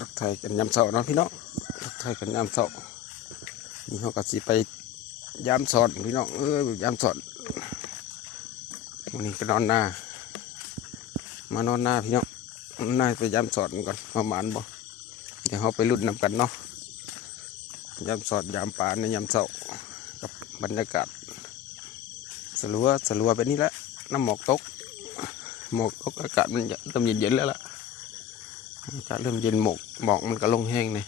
ทักไทยกันยามเช้าเนาะพี่น้องทักไทยกันยามเช้านี่เขาก็สิไปยามสอนพี่น้องเออยามสอนวันนี้ก็นอนหน้ามานอนหน้าพี่น้องนอนหน้าไปยามสอนก่อนประมาณบ่เดี๋ยวเขาไปรุ่นนำกันเนาะยามสอนยามป่าในยามเช้ากับบรรยากาศสลัวสลัวแบบนี้แหละน้ำหมอกตกหมอกตกอากาศมันจะเริ่มเย็นๆแล้วล่ะ อากาศเริ่มเย็นหมกหมอกมันก็ลงแห้งเลย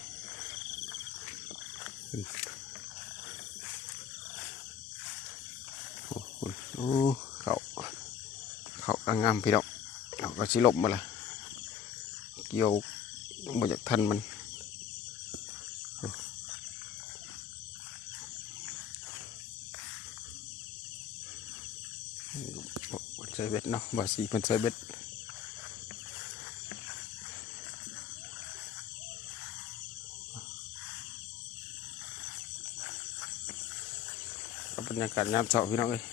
โอ้โหโอ้เขาเขากงามพี่น้องเขาก็สิลบมาละเกี่ยวบ่อยากทันมันใส่เบ็ดเนาะบาสีเพิ่นใส่เบ็ด บรรยากาศยามเช้าพี่น้องเอ้ย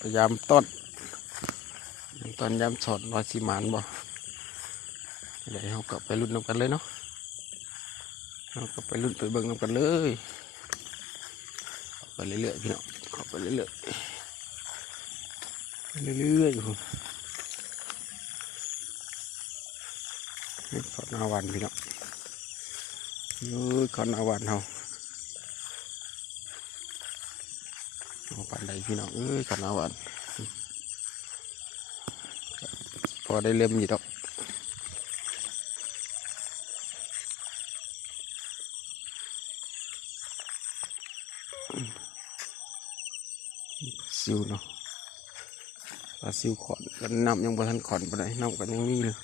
พยายามต้นตอนยามสอนวาสิหมานบ่เดี๋ยวเรากลับไปรุ่นน้ำกันเลยเนาะเรากลับไปรุ่นไปเบิ่งน้ำกันเลยไปเรื่อยๆพี่น้องเข้าไปเรื่อยๆไปเรื่อยๆอยู่นี่ขอนาวันพี่น้องเอ้ยขอนาวันเรา เอา ปันใดพี่น้องเอ้ยขนเอาวันพอได้เล่มอยู่ดอกซิวเนาะปลาซิวขอนกันน้ำยังบ่ทันขอนไปานน้ำกันยังมีเลย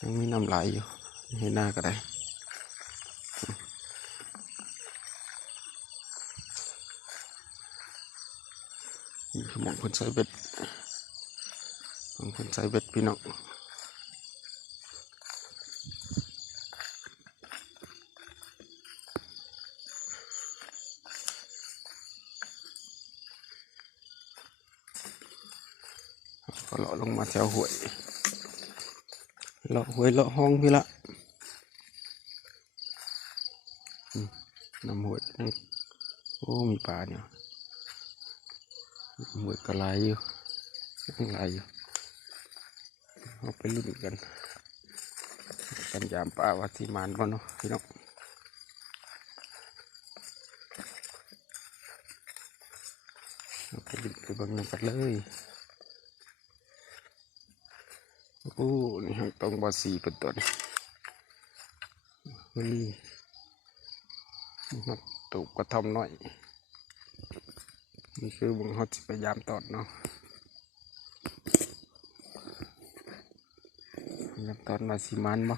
ยังมีน้ำไหลอยู่เห็นหน้าก็ได้ นี่คือห มองคนใส่เบ็ดมองคนใส่เบ็ดพี่น้องก็เลาะลงมาแถวหวยเลาะหวยเลาะห้องพี่ละน้ำหวยโอ้มีปลาเนี่ย หมดกระไรอยู่ยังไรอยู่เอาไปลุ้นกัน กันยามป่าว่าที่มานบ่เนาะพี่น้องเอาไปลุ้นไปเบิ่งนำกันเลยโอ้นี่หังตรงบ่อสีเป็นตัวนี้วันนี้มาตูกกระทอมหน่อย นี่คือบุงเขาจะพยายามตอดเนาะพยายามตอดมาสีมันบ่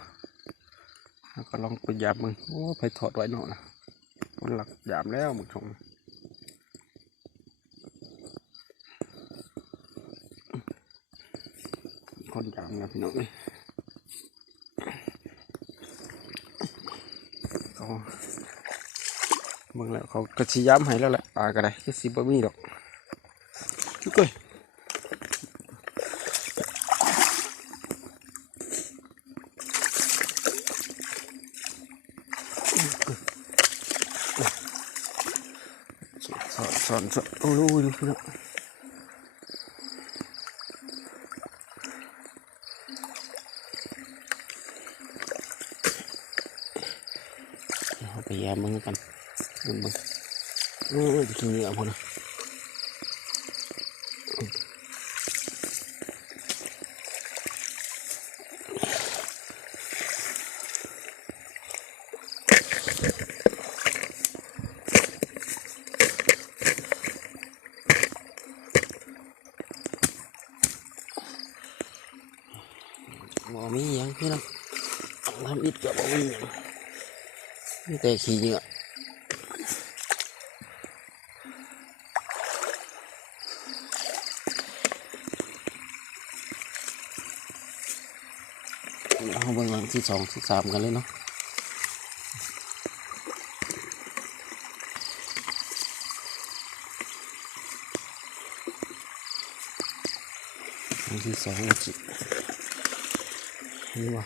แล้วก็ลองไปยามมึงโอ้ไปถอดไว้เนาะนะคนหลักยามแล้วมึงชงคนยามนะพี่น้องเอ้ยเขา เบิ่งแล้วเขากระชิย้ำให้แล้วแหละปลาก็ได้คือสิบมีดอกจุกเอ้ยสอนสอนสอนโอ้โหดูพี่น้องเอาไปแย้มมึงกัน มึงมึงโอ้ยกินเหงื่อพอนะบ่มีหยังพี่น้องทำอิดกับบ่มีหยังมีแต่ขี้เหงื่อ ที่สองที่สามกันเลยเนาะที่สองจิตนี่วะ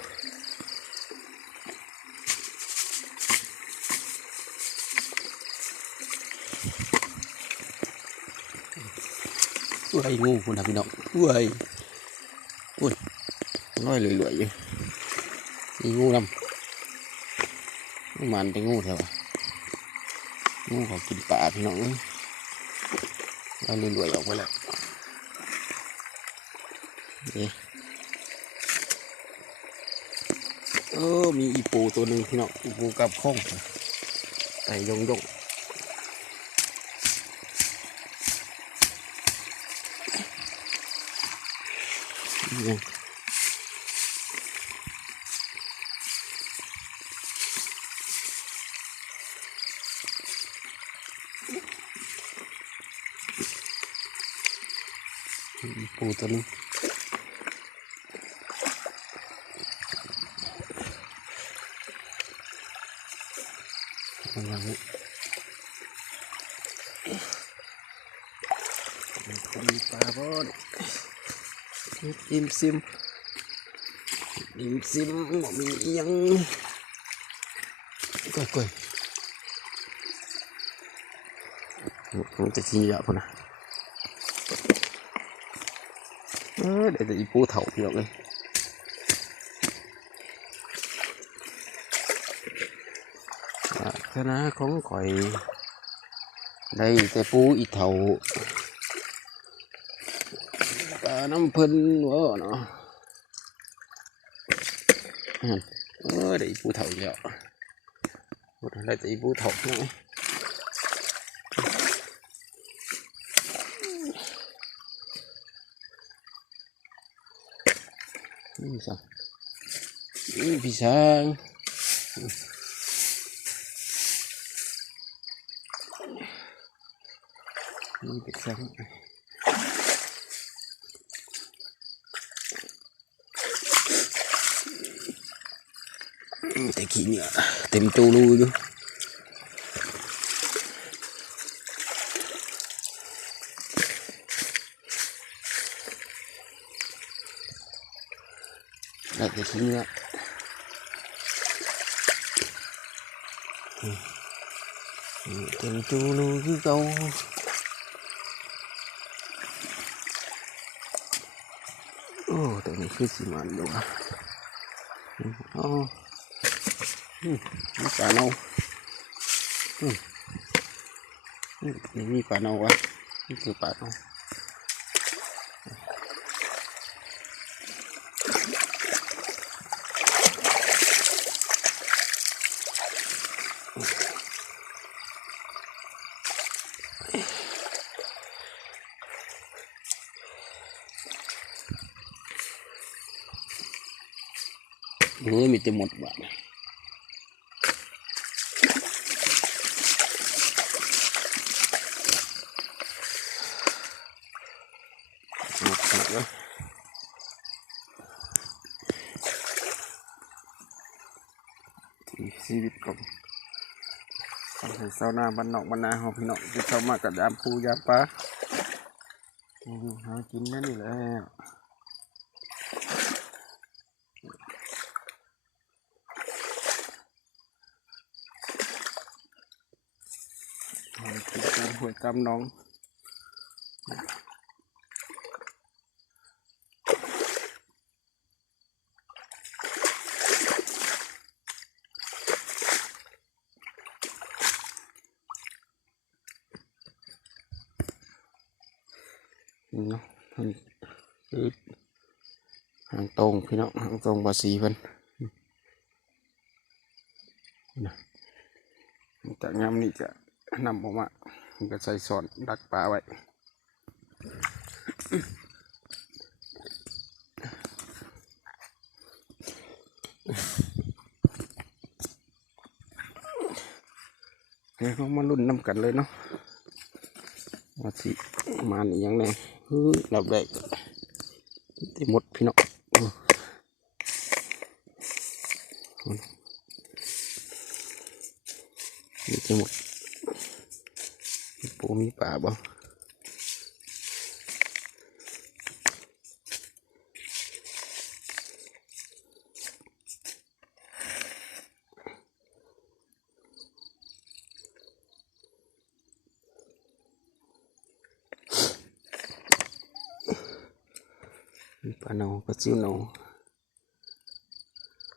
เอ้ยงูคุณนะพี่น้องเอ้ยอุ้ยน้อยรวยๆอยู่ มีงูนำมันเป็นงูเถอะงูเขากินปลาพี่น้องน้อยรวยๆออกไปแล้วนี่เออมีอีปูตัวหนึ่งพี่น้องอีปูกับข้องใส่ยงยงยัง ปูตัวนึงระวังนะมีปลาบอนอิ่มซิมอิ่มซิมบ่มีอิหยังก้อยก้อยมันจะชี้ยาพุ่นนะ เออเดี๋ยวจะอีปูเถาพี่น้องเลยคณะของข่อย ได้แต่ปูอีเถาปลาน้ำเพิ่นวะเนาะเออได้อีปูเถาอีกแล้วได้แต่อีปูเถาเนาะ นี่สังนี่พี่ช้างนี่พี่ช้าง Đây cái thúng nữa Tìm chu lưu cứ câu. Ô, tại này cứ gì mà ăn đồ à? Ồ. Ừ, Nó quả nâu. Ừ. Ừ, cái gì quả nâu quá. Cái quả nâu. 21 một nữa thì si bịt cộng còn sau na ban nọng ban na hộp nọng cái sau mà cả đám phu gia pa hai chín đấy là งให้เศร้าหน้าบ้านนอกบ้านนาของพี่น้องที่เข้ามากับยามปูยามปลาอืมหากินนั่นนี่แหละหากินตามห้วยตามหน้อง นี่เนาะเพิ่นคือหางตรงพี่น้องหางตรงบาสีเพิ่นนะจากยามนี้จะ นำออกมาผมก็ใส่สอนดักปลาไว้เดี๋ยวมาลุ้นน้ำกันเลยเนาะว่าสิมาหนียังไงฮ้ยเราได้ที่หมดพี่น้องนี่ที่หมด ปูมีป่าบ่เนาปลาซิวเนา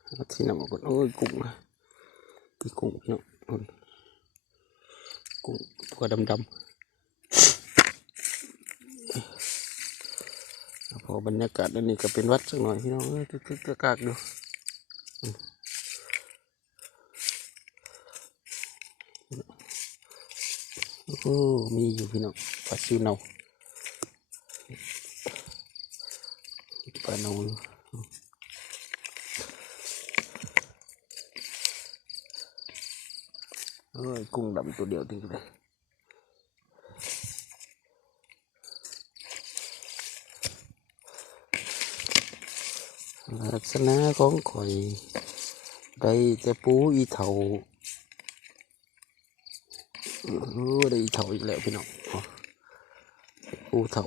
เอาที่นำออกก่อนโอ้ยกุ้งนะมีกุ้งพี่น้องนู่น กุ้งตัวดำดำๆพอบรรยากาศอันนี้ก็เป็นวัดสักหน่อยพี่น้องเอ้ยตึกตึกตะกากดูโอ้มีอยู่พี่น้องปลาซิวเนาปลาเนาอยู่ เอ้ยกุ้งดำตัวเดียวจริงเลยลักษณะของข่อยได้แต่ปูอีเถาเออได้อีเถาอีกแล้วพี่น้องอ๋อปูเถา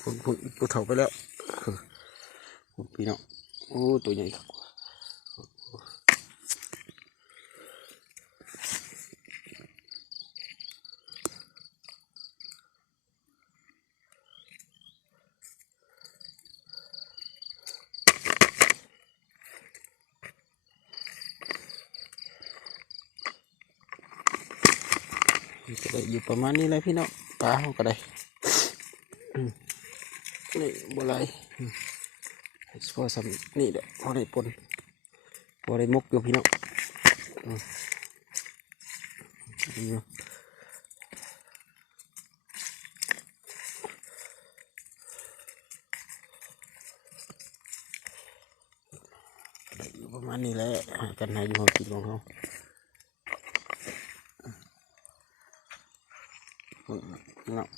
พุ่นพุ่นปูเถาไปแล้วพี่น้องโอ้ตัวใหญ่ครับก็ได้อยู่ประมาณนี้เลยพี่น้องปลาเขาก็ได้ นี่บัวลายอืมพอสำนี่เด้อพอได้ปนพอได้มกอยู่พี่น้องอือยู่ประมาณนี้แหละหากันหาอยู่หากินของเขาเนาะ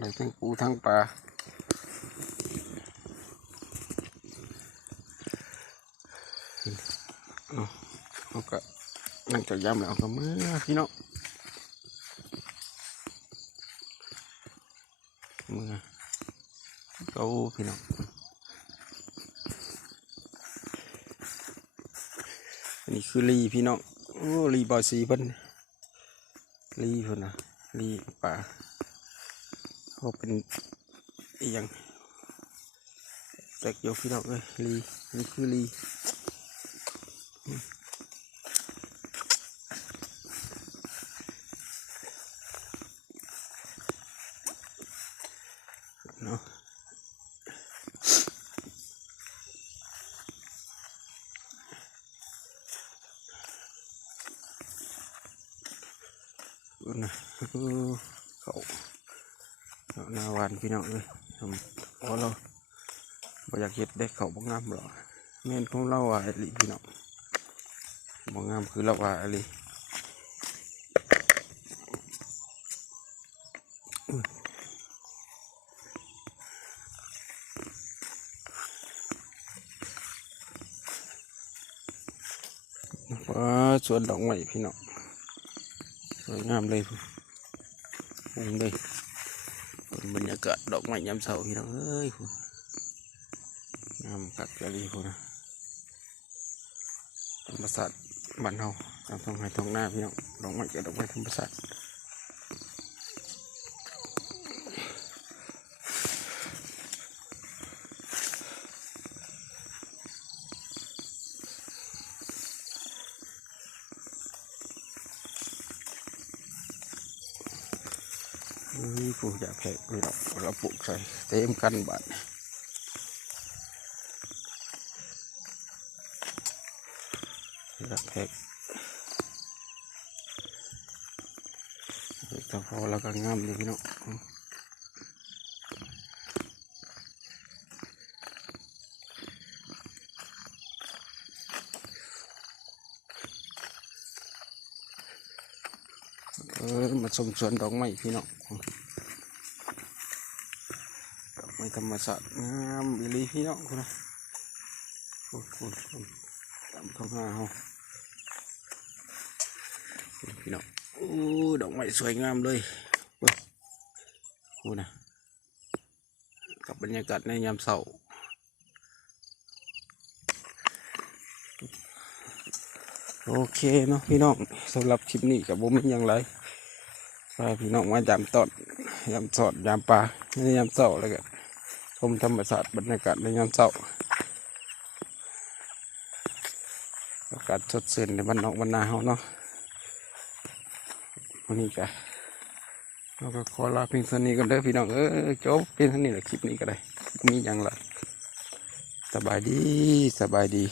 ได้ทั้งปูทั้งปลาก็นั่ง จะย้ำแล้วเอาก็มือพี่น้องเมื่อเก้าพี่น้องอันนี้คือลีพี่น้องโอ้ลีบอยสีเพิ่นลีเพิ่นนะลีป่าเขาเป็นอีหยังแตกโยกพี่น้องเลยลีนี่คือลี นะเออเขาเขาหน้าหวานพี่น้องเลยทำเพราะเราบ่อยากเห็ดได้เขาบ่งามหรอกแม่นของเราว่าอะไรพี่น้องบ่งามคือเราว่าอะไรว้าสวนดอกไม้พี่น้อง วยงามเลยพุ่งเลยบรรยากาศดอกไม้ยามเช้าพี่น้องเอ้ยพุ่นงามคักเลยพุ่นนะธรรมศาสตร์บ้านเฮาตามท้องไร่ท้องหน้าพี่น้องดอกไม้กับดอกไม้ธรรมศาสตร์ เฮ้ยผู้อยากแพกพี่น้องเราปลูกใส่เต็มกันบาดอยากแพกแต่พอแล้วก็งามเลยพี่น้อง เออมาชมสวนดอกไม้พี่น้องดอกไม้ธรรมชาติงามอีหลีพี่น้องคุณนะโอ้โหตามท้องนาเฮาพี่น้องโอ้ดอกไม้สวยงามเลยเว้ยคุณนะกับบรรยากาศในยามเช้าโอเคเนาะพี่น้องสำหรับคลิปนี้กับผมมีอย่างไร พาพี่น้องมายามตอดยามสอดยามปลาในยามเช้าแล้วก็ชมธรรมชาติบรรยากาศในยามเช้าอากาศสดชื่นในบ้านนอกบ้านนาเฮาเนาะวันนี้ก็เราก็ขอลาเพียงเท่านี้กันเด้อพี่น้องเออจบเพียงเท่านี้แหละคลิปนี้ก็ได้มีอย่างไรสบายดีสบายดี